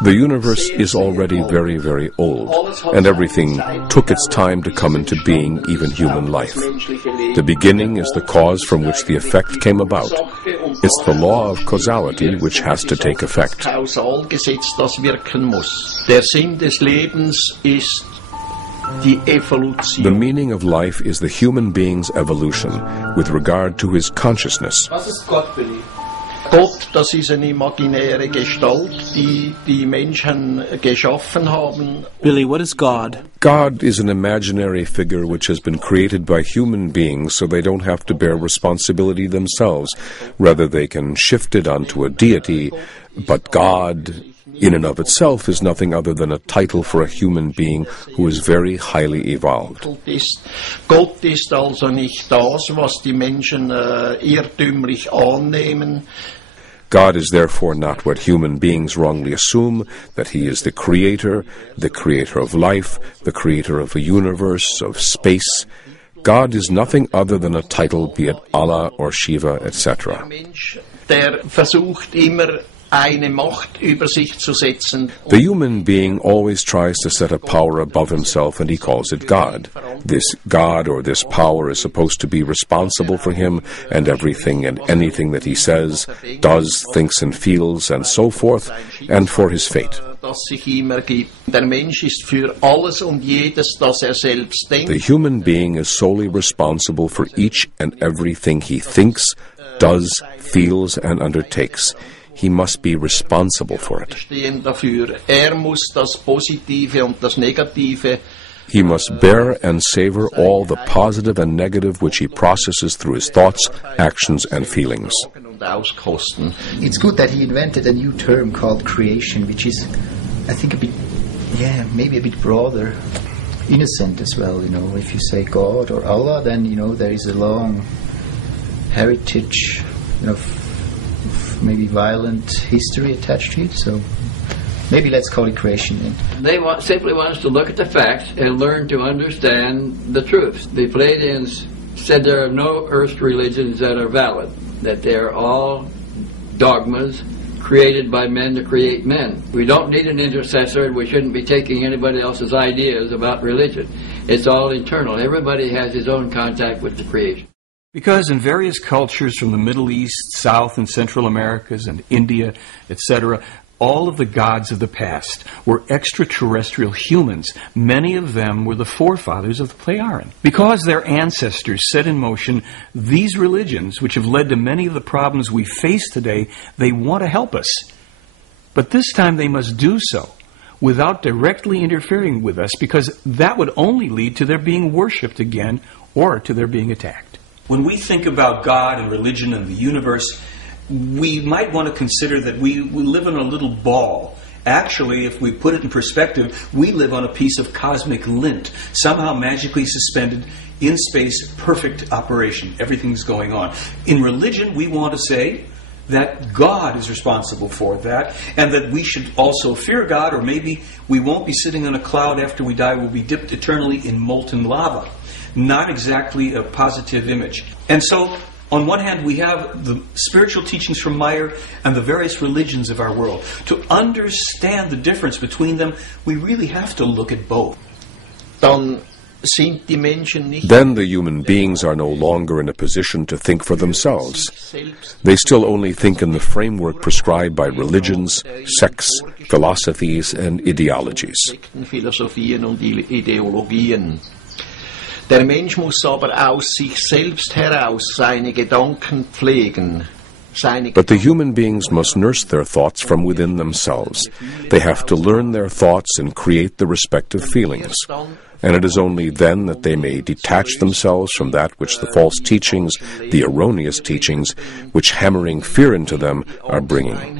The universe is already very, very old, and everything took its time to come into being, even human life. The beginning is the cause from which the effect came about. It's the law of causality which has to take effect. The meaning of life is the human being's evolution with regard to his consciousness. Gott, das ist eine imaginäre Gestalt, die Menschen geschaffen haben. Billy, what is God? God is an imaginary figure which has been created by human beings so they don't have to bear responsibility themselves. Rather, they can shift it onto a deity, but God, in and of itself, is nothing other than a title for a human being who is very highly evolved. Gott ist also nicht das, was die Menschen irrtümlich annehmen. God is therefore not what human beings wrongly assume, that he is the creator of life, the creator of a universe, of space. God is nothing other than a title, be it Allah or Shiva, etc. Der versucht immer eine Macht über sich zu setzen. The human being always tries to set a power above himself, and he calls it God. This God or this power is supposed to be responsible for him and everything and anything that he says, does, thinks and feels, and so forth, and for his fate. Der Mensch ist für alles und jedes, das selbst denkt. The human being is solely responsible for each and everything he thinks, does, feels, and undertakes. He must be responsible for it. Muss das Positive und das Negative. He must bear and savor all the positive and negative which he processes through his thoughts, actions, and feelings. It's good that he invented a new term called creation, which is, I think, maybe a bit broader, innocent as well. If you say God or Allah, then there is a long heritage, maybe violent history attached to it, so maybe let's call it creation then. They simply want us to look at the facts and learn to understand the truth. The Palladians said there are no earth religions that are valid, that they are all dogmas created by men to create men. We don't need an intercessor, and we shouldn't be taking anybody else's ideas about religion. It's all internal. Everybody has his own contact with the creation. Because in various cultures from the Middle East, South and Central Americas and India, etc., all of the gods of the past were extraterrestrial humans. Many of them were the forefathers of the Pleiadians. Because their ancestors set in motion these religions, which have led to many of the problems we face today, they want to help us. But this time they must do so without directly interfering with us, because that would only lead to their being worshipped again or to their being attacked. When we think about God and religion and the universe, we might want to consider that we live in a little ball. Actually, if we put it in perspective, we live on a piece of cosmic lint, somehow magically suspended in space, perfect operation. Everything's going on. In religion, we want to say that God is responsible for that, and that we should also fear God, or maybe we won't be sitting on a cloud after we die. We'll be dipped eternally in molten lava. Not exactly a positive image. And so, on one hand, we have the spiritual teachings from Meier and the various religions of our world. To understand the difference between them, we really have to look at both. Then the human beings are no longer in a position to think for themselves. They still only think in the framework prescribed by religions, sects, philosophies, and ideologies. Der Mensch muss aber aus sich selbst heraus seine Gedanken pflegen. But the human beings must nurse their thoughts from within themselves. They have to learn their thoughts and create the respective feelings. And it is only then that they may detach themselves from that which the false teachings, the erroneous teachings, which hammering fear into them, are bringing.